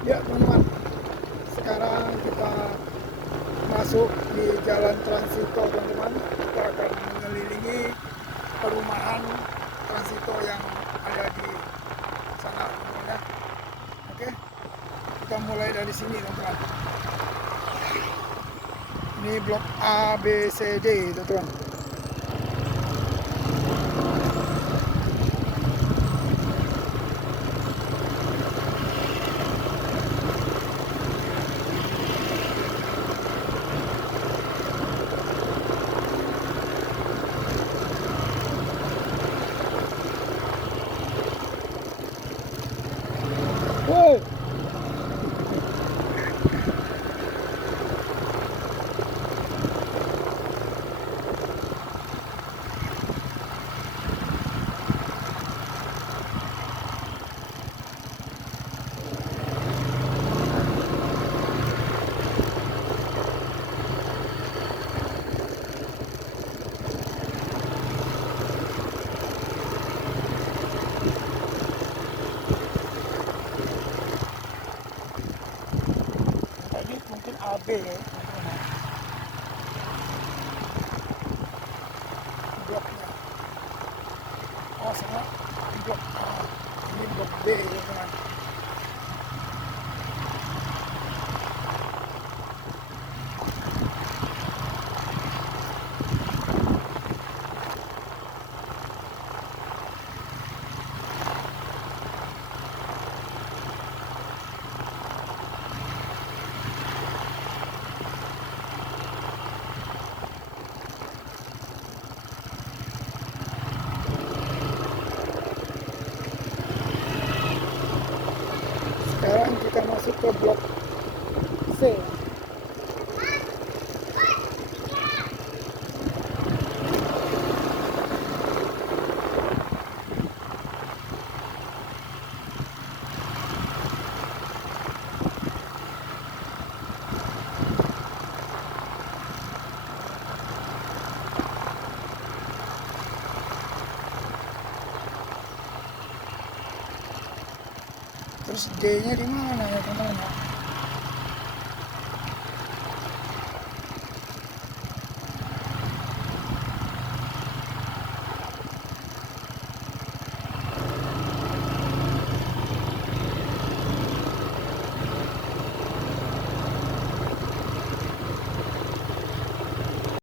Ya teman-teman, sekarang kita masuk di jalan transito teman-teman. Kita akan mengelilingi perumahan transito yang ada di sana teman-teman ya. Oke, kita mulai dari sini teman-teman. Ini blok A, B, C, D teman-teman. Wow. Tadi mungkin AB ya teman-teman. Bloknya. Oh sama blok A. Ini blok B ya teman. Sekarang kita masuk ke blok C. Terus D-nya di mana ya teman-teman?